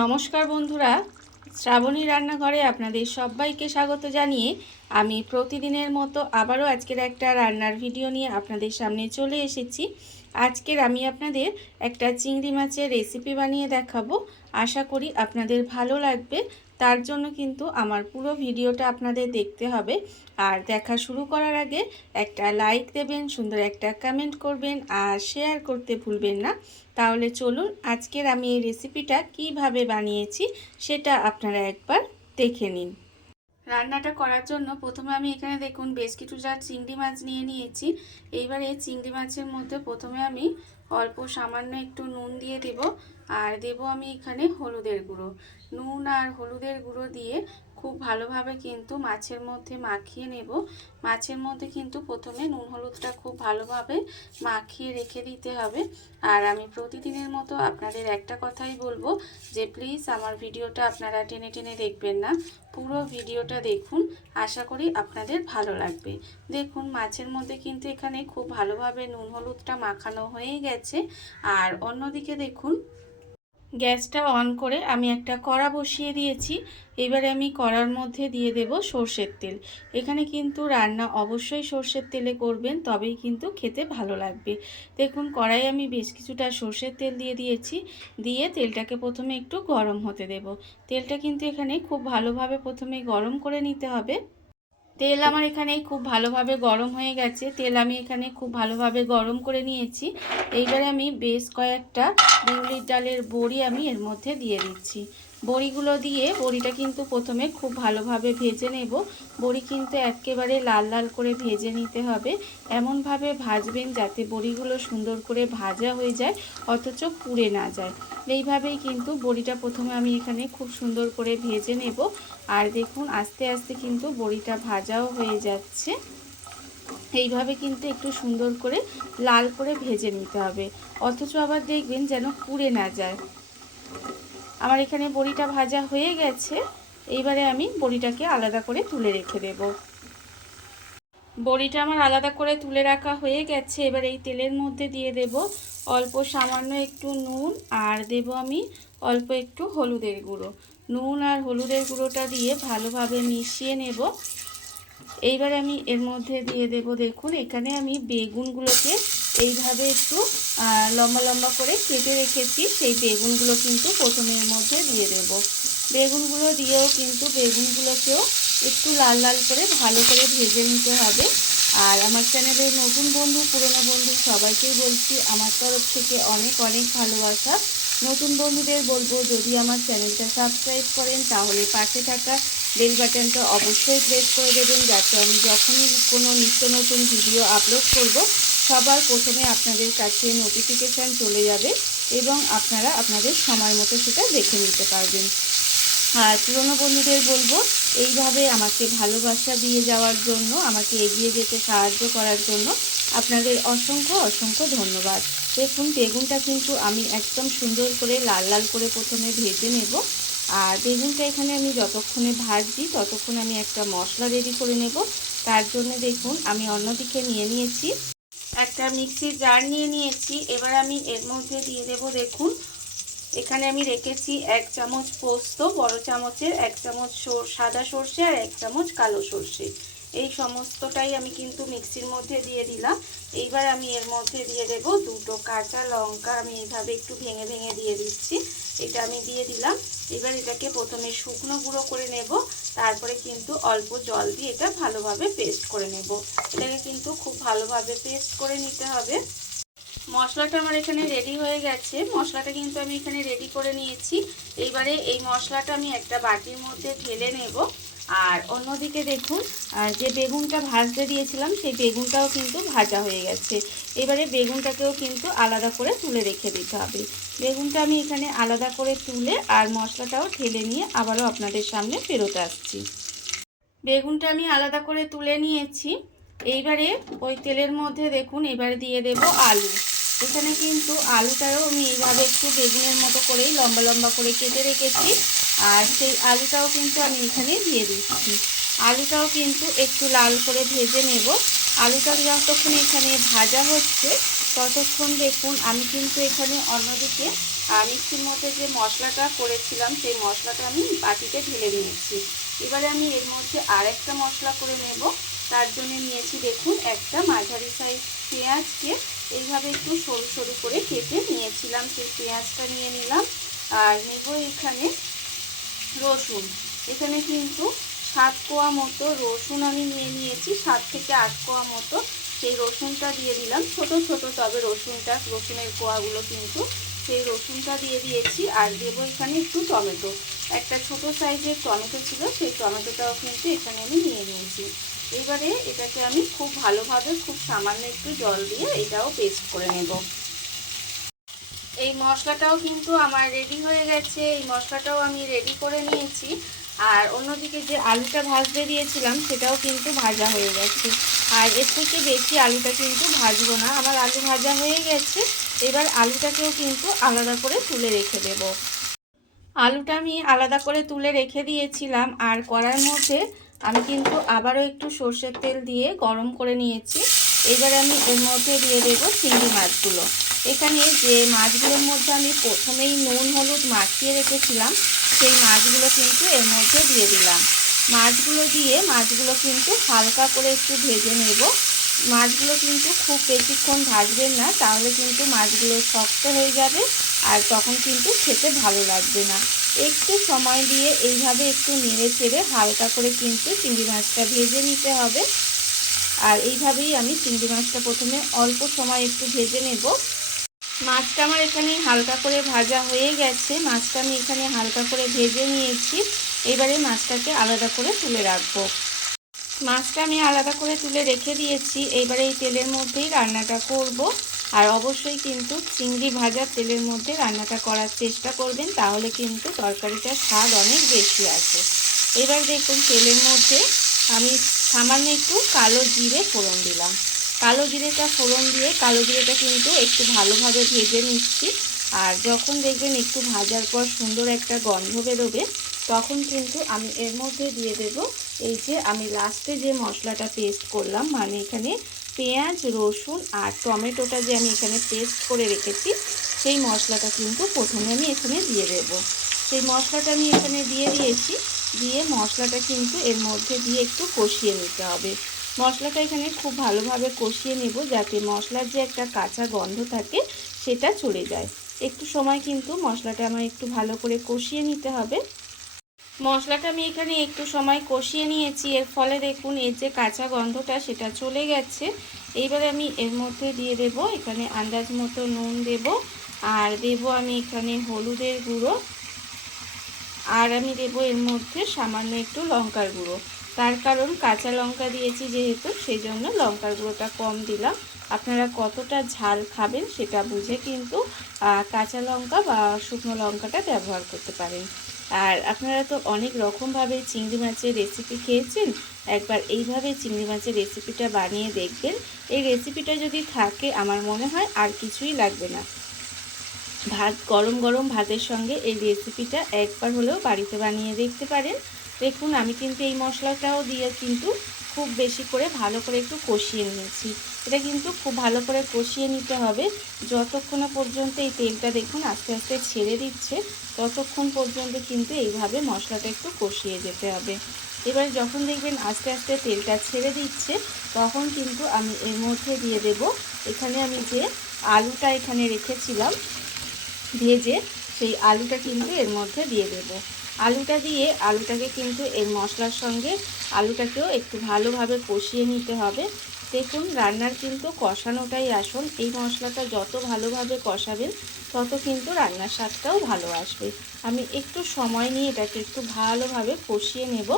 নমস্কার বন্ধুরা। শ্রাবণী রান্নাঘরে আপনাদের সবাইকে স্বাগত জানিয়ে আমি প্রতিদিনের মতো আবারও আজকের একটা রান্নার ভিডিও নিয়ে আপনাদের সামনে চলে এসেছি। আজকের আমি আপনাদের একটা চিংড়ি মাছের রেসিপি বানিয়ে দেখাবো। আশা করি আপনাদের ভালো লাগবে। তার জন্য কিন্তু আমার পুরো ভিডিওটা আপনাদের দেখতে হবে। আর দেখা শুরু করার আগে একটা লাইক দেবেন, সুন্দর একটা কমেন্ট করবেন, আর শেয়ার করতে ভুলবেন না। তাহলে চলুন আজকের আমি এই রেসিপিটা কীভাবে বানিয়েছি সেটা আপনারা একবার দেখে নিন। রান্নাটা করার জন্য প্রথমে আমি এখানে দেখুন, বেশ কিছুটা চিংড়ি মাছ নিয়ে নিয়েছি। এইবারে চিংড়ি মাছের মধ্যে প্রথমে আমি অল্প সামান্য একটু নুন দিয়ে দেব। আর দেব আমি এখানে হলুদের গুঁড়ো। নুন আর হলুদের গুঁড়ো দিয়ে খুব ভালোভাবে কিন্তু মাছের মধ্যে মাখিয়ে নেব। মাছের মধ্যে কিন্তু প্রথমে নুন হলুদটা খুব ভালোভাবে মাখিয়ে রেখে দিতে হবে। আর আমি প্রতিদিনের মতো আপনাদের একটা কথাই বলব যে প্লিজ আমার ভিডিওটা আপনারা টেনে টেনে দেখবেন না। পুরো ভিডিওটা দেখুন, আশা করি আপনাদের ভালো লাগবে। দেখুন, মাছের মধ্যে কিন্তু এখানে খুব ভালোভাবে নুন হলুদটা মাখানো হয়ে গেছে। আর অন্যদিকে দেখুন গ্যাসটা অন করে আমি একটা কড়া বসিয়ে দিয়েছি। এবারে আমি কড়ার মধ্যে দিয়ে দেব সর্ষের তেল। এখানে কিন্তু রান্না অবশ্যই সর্ষের তেলে করবেন, তবেই কিন্তু খেতে ভালো লাগবে। দেখুন কড়াই আমি বেশ কিছুটা সর্ষের তেল দিয়ে দিয়েছি। দিয়ে তেলটাকে প্রথমে একটু গরম হতে দেব। তেলটা কিন্তু এখানে খুব ভালোভাবে প্রথমে গরম করে নিতে হবে। তেল আমার এখানে খুব ভালোভাবে গরম হয়ে গেছে। তেল আমি এখানে খুব ভালোভাবে গরম করে নিয়েছি। এইবারে আমি বেশ কয়েকটা বিউলির ডালের বড়ি আমি এর মধ্যে দিয়ে দিচ্ছি। বড়িগুলো দিয়ে বড়িটা কিন্তু প্রথমে খুব ভালোভাবে ভেজে নেব। বড়ি কিন্তু একেবারে লাল লাল করে ভেজে নিতে হবে। এমনভাবে ভাজবেন যাতে বড়িগুলো সুন্দর করে ভাজা হয়ে যায়, অথচ পুড়ে না যায়। এইভাবেই কিন্তু বড়িটা প্রথমে আমি এখানে খুব সুন্দর করে ভেজে নেব। আর দেখুন, আস্তে আস্তে কিন্তু বড়িটা ভাজাও হয়ে যাচ্ছে। এইভাবে কিন্তু একটু সুন্দর করে লাল করে ভেজে নিতে হবে। অথচ আবার দেখবেন যেন পুড়ে না যায়। আমার এখানে বড়িটা ভাজা হয়ে গেছে। এইবারে আমি বড়িটাকে আলাদা করে তুলে রেখে দেব। বড়িটা আমার আলাদা করে তুলে রাখা হয়ে গেছে। এবার এই তেলের মধ্যে দিয়ে দেব অল্প সামান্য একটু নুন আর দেব আমি অল্প একটু হলুদের গুঁড়ো। নুন আর হলুদের গুঁড়োটা দিয়ে ভালোভাবে মিশিয়ে নেব। এইবার আমি এর মধ্যে দিয়ে দেব, দেখুন, এখানে আমি বেগুনগুলোকে এইভাবে একটু লম্বা লম্বা করে কেটে রেখেছি। সেই বেগুনগুলো কিন্তু প্রথমে এর মধ্যে দিয়ে দেব। বেগুনগুলো দিয়েও কিন্তু বেগুনগুলোকেও একটু লাল লাল করে ভালো করে ভেজে নিতে হবে। আর আমার চ্যানেলের নতুন বন্ধু, পুরনো বন্ধু সবাইকেই বলছি, আমার তরফ থেকে অনেক অনেক ভালোবাসা। নতুন বন্ধুদের বলব, যদি আমার চ্যানেলটা সাবস্ক্রাইব করেন, তাহলে পাশে থাকা বেল বাটনটা অবশ্যই প্রেস করে দেবেন, যাতে আমি যখনই কোনো নিত্য নতুন ভিডিও আপলোড করব সবার প্রথমে আপনাদের কাছে নোটিফিকেশান চলে যাবে এবং আপনারা আপনাদের সময় মতো সেটা দেখে নিতে পারবেন। আর পুরনো বন্ধুদের বলব, এইভাবে আমাকে ভালোবাসা দিয়ে যাওয়ার জন্য, আমাকে এগিয়ে যেতে সাহায্য করার জন্য আপনাদের অসংখ্য অসংখ্য ধন্যবাদ। দেখুন, বেগুনটা কিন্তু আমি একদম সুন্দর করে লাল লাল করে প্রথমে ভেজে নেব। আর বেগুনটা এখানে আমি যতক্ষণে ভাজছি, ততক্ষণ আমি একটা মশলা রেডি করে নেব। তার জন্য দেখুন, আমি অন্যদিকে নিয়ে নিয়েছি। একটা মিক্সির জার নিয়ে নিয়েছি। এবার আমি এর মধ্যে দিয়ে দেব দেখুন। এখানে আমি রেখেছি এক চামচ পোস্ত, বড় চামচের এক চামচ সাদা সর্ষে আর এক চামচ কালো সর্ষে। এই সমস্তটাই আমি কিন্তু মিক্সির মধ্যে দিয়ে দিলাম। এইবার আমি এর মধ্যে দিয়ে দেব দুটো কাঁচা লঙ্কা। আমি এইভাবে একটু ভেঙে ভেঙে দিয়ে দিচ্ছি। এটা আমি দিয়ে দিলাম। এবার এটাকে প্রথমে শুকনো গুঁড়ো করে নেব, তারপরে কিন্তু অল্প জল দিয়ে এটা ভালোভাবে পেস্ট করে নেব। এটাকে কিন্তু খুব ভালোভাবে পেস্ট করে নিতে হবে। মশলাটা আমার এখানে রেডি হয়ে গেছে। মশলাটা কিন্তু আমি এখানে রেডি করে নিয়েছি। এইবারে এই মশলাটা আমি একটা বাটির মধ্যে ঢেলে নেব। আর অন্যদিকে দেখুন আর যে বেগুনটা ভাজতে দিয়েছিলাম, সেই বেগুনটাও কিন্তু ভাজা হয়ে গেছে। এবারে বেগুনটাকেও কিন্তু আলাদা করে তুলে রেখে দিতে হবে। বেগুনটা আমি এখানে আলাদা করে তুলে আর মশলাটাও ঢেলে নিয়ে আবারও আপনাদের সামনে ফেরত আসছি। বেগুনটা আমি আলাদা করে তুলে নিয়েছি। এইবারে ওই তেলের মধ্যে দেখুন, এবারে দিয়ে দেব আলু। এখানে কিন্তু আলুটাও আমি এইভাবে একটু বেগুনের মতো করেই লম্বা লম্বা করে কেটে রেখেছি। আর সেই আলুটাও কিন্তু আমি এখানে দিয়ে দিচ্ছি। আলুটাও কিন্তু একটু লাল করে ভেজে নেব। আলুটা যতক্ষণ এখানে ভাজা হচ্ছে, ততক্ষণ দেখুন আমি কিন্তু এখানে অন্যদিকে মিক্সির মধ্যে যে মশলাটা করেছিলাম, সেই মশলাটা আমি বাটিতে ঢেলে নিয়েছি। এবারে আমি এর মধ্যে আর একটা মশলা করে নেব। তার জন্য নিয়েছি দেখুন একটা মাঝারি সাইজ পেঁয়াজকে। এইভাবে একটু সরু সরু করে কেটে নিয়েছিলাম, সেই পেঁয়াজটা নিয়ে নিলাম। আর নেব এখানে রসুন। এখানে কিন্তু সাত কোয়া মতো রসুন আমি নিয়ে নিয়েছি, সাত থেকে আট কোয়া মতো। সেই রসুনটা দিয়ে দিলাম। ছোট ছোট তবে রসুনটা, রসুনের কোয়াগুলো কিন্তু সেই রসুনটা দিয়ে দিয়েছি। আর দেবো এখানে একটু টমেটো। একটা ছোট সাইজের টমেটো ছিল, সেই টমেটোটাও কিন্তু এখানে আমি নিয়ে নিয়েছি। এবারে এটাকে আমি খুব ভালোভাবে, খুব সামান্য একটু জল দিয়ে এটাও পেস্ট করে নেব। এই মশলাটাও কিন্তু আমার রেডি হয়ে গেছে। এই মশলাটাও আমি রেডি করে নিয়েছি। আর অন্যদিকে যে আলুটা ভাজতে দিয়েছিলাম, সেটাও কিন্তু ভাজা হয়ে গেছে। আর এর থেকে বেশি আলুটা কিন্তু ভাজবো না। আমার আলু ভাজা হয়ে গেছে। এবার আলুটাকেও কিন্তু আলাদা করে তুলে রেখে দেব। আলুটা আমি আলাদা করে তুলে রেখে দিয়েছিলাম। আর কড়ার মধ্যে আমি কিন্তু আবারও একটু সর্ষের তেল দিয়ে গরম করে নিয়েছি। এবার আমি এর মধ্যে দিয়ে দেবো চিংড়ি মাছগুলো। এখানে যে মাছগুলোর মধ্যে আমি প্রথমেই নুন, হলুদ মাখিয়ে রেখেছিলাম, সেই মাছগুলো কিন্তু এর মধ্যে দিয়ে দিলাম। মাছগুলো দিয়ে মাছগুলো কিন্তু হালকা করে একটু ভেজে নেব। মাছগুলো কিন্তু খুব বেশিক্ষণ ভাজবেন না, তাহলে কিন্তু মাছগুলো শক্ত হয়ে যাবে আর তখন কিন্তু খেতে ভালো লাগবে না। একটু সময় দিয়ে এইভাবে একটু নেড়ে চেড়ে হালকা করে কিন্তু চিংড়ি মাছটা ভেজে নিতে হবে। আর এইভাবেই আমি চিংড়ি মাছটা প্রথমে অল্প সময় একটু ভেজে নেব। মাছটা আমার এখানে হালকা করে ভাজা হয়ে গেছে। মাছটা আমি এখানে হালকা করে ভেজে নিয়েছি। এবারে মাছটাকে আলাদা করে তুলে রাখব। মাছটা আমি আলাদা করে তুলে রেখে দিয়েছি। এবারে এই তেলের মধ্যেই রান্নাটা করব। আর অবশ্যই কিন্তু চিংড়ি ভাজা তেলের মধ্যে রান্নাটা করার চেষ্টা করবেন, তাহলে কিন্তু তরকারিটার স্বাদ অনেক বেশি আছে এবার দেখুন, তেলের মধ্যে আমি সামান্য একটু কালো জিরে ফোড়ন দিলাম। কালো জিরেটা ফোড়ন দিয়ে, কালো জিরেটা কিন্তু একটু ভালোভাবে ভেজে নিচ্ছি। আর যখন দেখবেন একটু ভাজার পর সুন্দর একটা গন্ধ বেরোবে, তখন কিন্তু আমি এর মধ্যে দিয়ে দেব এই যে আমি লাস্টে যে মশলাটা পেস্ট করলাম মানে এখানে পেঁয়াজ, রসুন আর টমেটোটা যে আমি এখানে পেস্ট করে রেখেছি, সেই মশলাটা কিন্তু প্রথমে আমি এখানে দিয়ে দেব। সেই মশলাটা আমি এখানে দিয়ে দিয়েছি, দিয়ে মশলাটা কিন্তু এর মধ্যে দিয়ে একটু কষিয়ে নিতে হবে। মশলাটা এখানে খুব ভালোভাবে কষিয়ে নেব যাতে মশলার যে একটা কাঁচা গন্ধ থাকে, সেটা চলে যায়। একটু সময় কিন্তু মশলাটা আমার একটু ভালো করে কষিয়ে নিতে হবে। মশলাটা আমি এখানে একটু সময় কষিয়ে নিয়েছি। এর ফলে দেখুন, এর যে কাঁচা গন্ধটা, সেটা চলে গেছে। এইবার আমি এর মধ্যে দিয়ে দেব, এখানে আন্দাজ মতো নুন দেব। আর দেব আমি এখানে হলুদের গুঁড়ো। আর আমি দেব এর মধ্যে সামান্য একটু লঙ্কার গুঁড়ো। তার কারণ কাঁচা লঙ্কা দিয়েছি যেহেতু সেই জন্য লঙ্কার গুঁড়োটা কম দিলাম। আপনারা কতটা ঝাল খাবেন সেটা বুঝে কিন্তু কাঁচা লঙ্কা বা শুকনো লঙ্কাটা ব্যবহার করতে পারেন। আর আপনারা তো অনেক রকমভাবে চিংড়ি মাছের রেসিপি খেয়েছেন, একবার এইভাবে চিংড়ি মাছের রেসিপিটা বানিয়ে দেখবেন। এই রেসিপিটা যদি থাকে, আমার মনে হয় আর কিছুই লাগবে না। ভাত, গরম গরম ভাতের সঙ্গে এই রেসিপিটা একবার হলেও বাড়িতে বানিয়ে দেখতে পারেন। দেখুন, আমি কিন্তু এই মশলাটাও দিয়ে কিন্তু খুব বেশি করে ভালো করে একটু কষিয়ে নিয়েছি। এটা কিন্তু খুব ভালো করে কষিয়ে নিতে হবে। যতক্ষণ পর্যন্ত এই তেলটা দেখুন আস্তে আস্তে ছেড়ে দিচ্ছে, ততক্ষণ পর্যন্ত কিন্তু এইভাবে মশলাটা একটু কষিয়ে যেতে হবে। এবার যখন দেখবেন আস্তে আস্তে তেলটা ছেড়ে দিচ্ছে, তখন কিন্তু আমি এর মধ্যে দিয়ে দেব। এখানে আমি যে আলুটা এখানে রেখেছিলাম, ভেজে সেই আলুটা কিন্তু এর মধ্যে দিয়ে দেব। আলুটা দিয়ে, আলুটাকে কিন্তু এর মশলার সঙ্গে আলুটাকেও একটু ভালোভাবে কষিয়ে নিতে হবে। দেখুন, রান্নার কিন্তু কষানোটাই আসল। এই মশলাটা যত ভালোভাবে কষাবেন, তত কিন্তু রান্নার স্বাদটাও ভালো আসবে। আমি একটু সময় নিয়ে এটাকে একটু ভালোভাবে কষিয়ে নেব।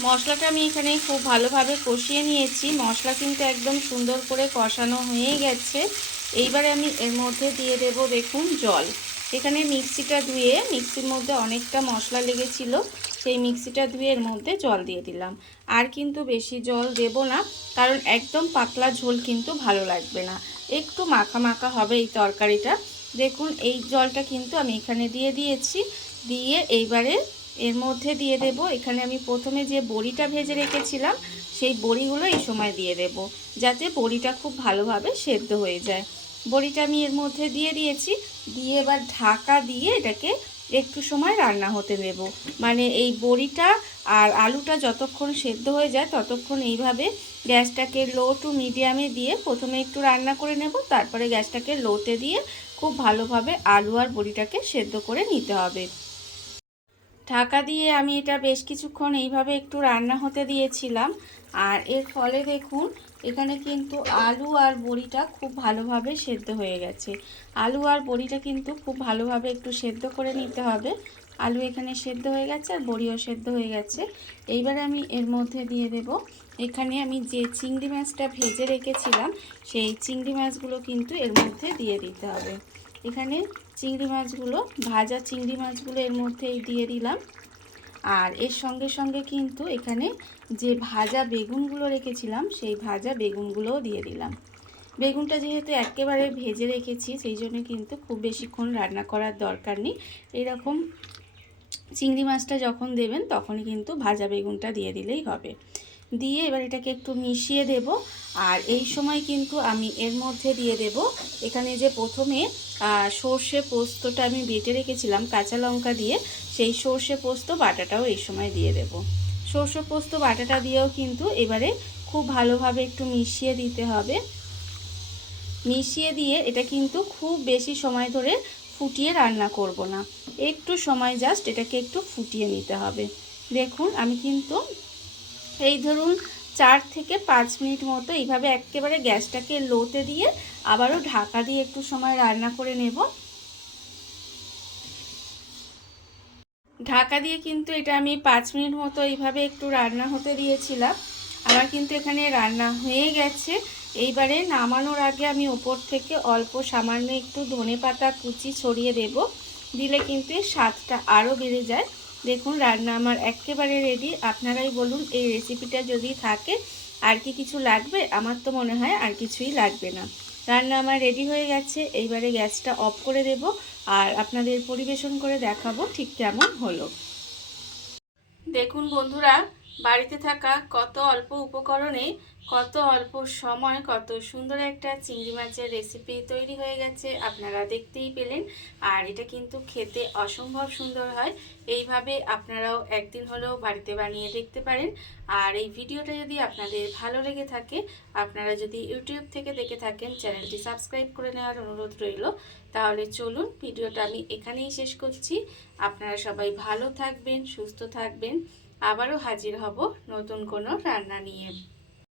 মশলাটা আমি এখানে খুব ভালোভাবে কষিয়ে নিয়েছি। মশলা কিন্তু একদম সুন্দর করে কষানো হয়ে গেছে। এইবারে আমি এর মধ্যে দিয়ে দেব, দেখুন, জল। এখানে মিক্সিটা ধুয়ে, মিক্সির মধ্যে অনেকটা মশলা লেগেছিল, সেই মিক্সিটা ধুয়ে এর মধ্যে জল দিয়ে দিলাম। আর কিন্তু বেশি জল দেব না, কারণ একদম পাতলা ঝোল কিন্তু ভালো লাগবে না। একটু মাখা মাখা হবে এই তরকারিটা। দেখুন, এই জলটা কিন্তু আমি এখানে দিয়ে দিয়েছি। দিয়ে এইবারে এর মধ্যে দিয়ে দেব, এখানে আমি প্রথমে যে বড়িটা ভেজে রেখেছিলাম, সেই বড়িগুলো এই সময় দিয়ে দেব, যাতে বড়িটা খুব ভালোভাবে সেদ্ধ হয়ে যায়। বড়িটা আমি এর মধ্যে দিয়ে দিয়েছি। দিয়ে এবার ঢাকা দিয়ে এটাকে একটু সময় রান্না হতে দেব। মানে এই বড়িটা আর আলুটা যতক্ষণ সেদ্ধ হয়ে যায় ততক্ষণ এইভাবে গ্যাসটাকে লো টু মিডিয়ামে দিয়ে প্রথমে একটু রান্না করে নেব। তারপরে গ্যাসটাকে লোতে দিয়ে খুব ভালোভাবে আলু আর বড়িটাকে সেদ্ধ করে নিতে হবে। ঢাকা দিয়ে আমি এটা বেশ কিছুক্ষণ এইভাবে একটু রান্না হতে দিয়েছিলাম। আর এর ফলে দেখুন এখানে কিন্তু আলু আর বড়িটা খুব ভালোভাবে সেদ্ধ হয়ে গেছে। আলু আর বড়িটা কিন্তু খুব ভালোভাবে একটু সেদ্ধ করে নিতে হবে। আলু এখানে সেদ্ধ হয়ে গেছে আর বড়িও সেদ্ধ হয়ে গেছে। এইবারে আমি এর মধ্যে দিয়ে দেব। এখানে আমি যে চিংড়ি মাছটা ভেজে রেখেছিলাম, সেই চিংড়ি মাছগুলো কিন্তু এর মধ্যে দিয়ে দিতে হবে। এখানে চিংড়ি মাছগুলো, ভাজা চিংড়ি মাছগুলো এর মধ্যেই দিয়ে দিলাম। আর এর সঙ্গে সঙ্গে কিন্তু এখানে যে ভাজা বেগুনগুলো রেখেছিলাম, সেই ভাজা বেগুনগুলোও দিয়ে দিলাম। বেগুনটা যেহেতু একেবারে ভেজে রেখেছি, সেই জন্য কিন্তু খুব বেশিক্ষণ রান্না করার দরকার নেই। এরকম চিংড়ি মাছটা যখন দেবেন, তখনই কিন্তু ভাজা বেগুনটা দিয়ে দিলেই হবে। দিয়ে এবার এটাকে একটু মিশিয়ে দেব। আর এই সময় কিন্তু আমি এর মধ্যে দিয়ে দেব। এখানে যে প্রথমে সর্ষে পোস্তটা আমি বেটে রেখেছিলাম কাঁচা লঙ্কা দিয়ে, সেই সর্ষে পোস্ত বাটাটাও এই সময় দিয়ে দেব। সর্ষে পোস্ত বাটাটা দিয়েও কিন্তু এবারে খুব ভালোভাবে একটু মিশিয়ে দিতে হবে। মিশিয়ে দিয়ে এটা কিন্তু খুব বেশি সময় ধরে ফুটিয়ে রান্না করব না। একটু সময় জাস্ট এটাকে একটু ফুটিয়ে নিতে হবে। দেখুন, আমি কিন্তু এই ধরুন চার থেকে পাঁচ মিনিট মতো এইভাবে একেবারে গ্যাসটাকে লোতে দিয়ে আবারও ঢাকা দিয়ে একটু সময় রান্না করে নেব। ঢাকা দিয়ে কিন্তু এটা আমি পাঁচ মিনিট মতো এইভাবে একটু রান্না হতে দিয়েছিলাম। আমার কিন্তু এখানে রান্না হয়ে গেছে। এইবারে নামানোর আগে আমি ওপর থেকে অল্প সামান্য একটু ধনে পাতা কুচি ছড়িয়ে দেব। দিলে কিন্তু স্বাদটা আরও বেড়ে যায়। দেখুন, রান্না আমার একেবারে রেডি আপনারাই বলুন, এই রেসিপিটা যদি থাকে, আর কি কিছু লাগবে? আমার তো মনে হয় আর কিছুই লাগবে না। রান্না আমার রেডি হয়ে গেছে। এইবারে গ্যাসটা অফ করে দেব আর আপনাদের পরিবেশন করে দেখাবো ঠিক কেমন হলো। দেখুন বন্ধুরা, বাড়িতে থাকা কত অল্প উপকরণে কত অল্প সময়, কত সুন্দর একটা চিংড়ি মাছের রেসিপি তৈরি হয়ে গেছে, আপনারা দেখতেই পেলেন। আর এটা কিন্তু খেতে অসম্ভব সুন্দর হয়। এইভাবে আপনারাও একদিন হলেও বাড়িতে বানিয়ে দেখতে পারেন। আর এই ভিডিওটা যদি আপনাদের ভালো লেগে থাকে, আপনারা যদি ইউটিউব থেকে দেখে থাকেন, চ্যানেলটি সাবস্ক্রাইব করে নেওয়ার অনুরোধ রইল। তাহলে চলুন, ভিডিওটা আমি এখানেই শেষ করছি। আপনারা সবাই ভালো থাকবেন, সুস্থ থাকবেন। আবারও হাজির হব নতুন কোনো রান্না নিয়ে।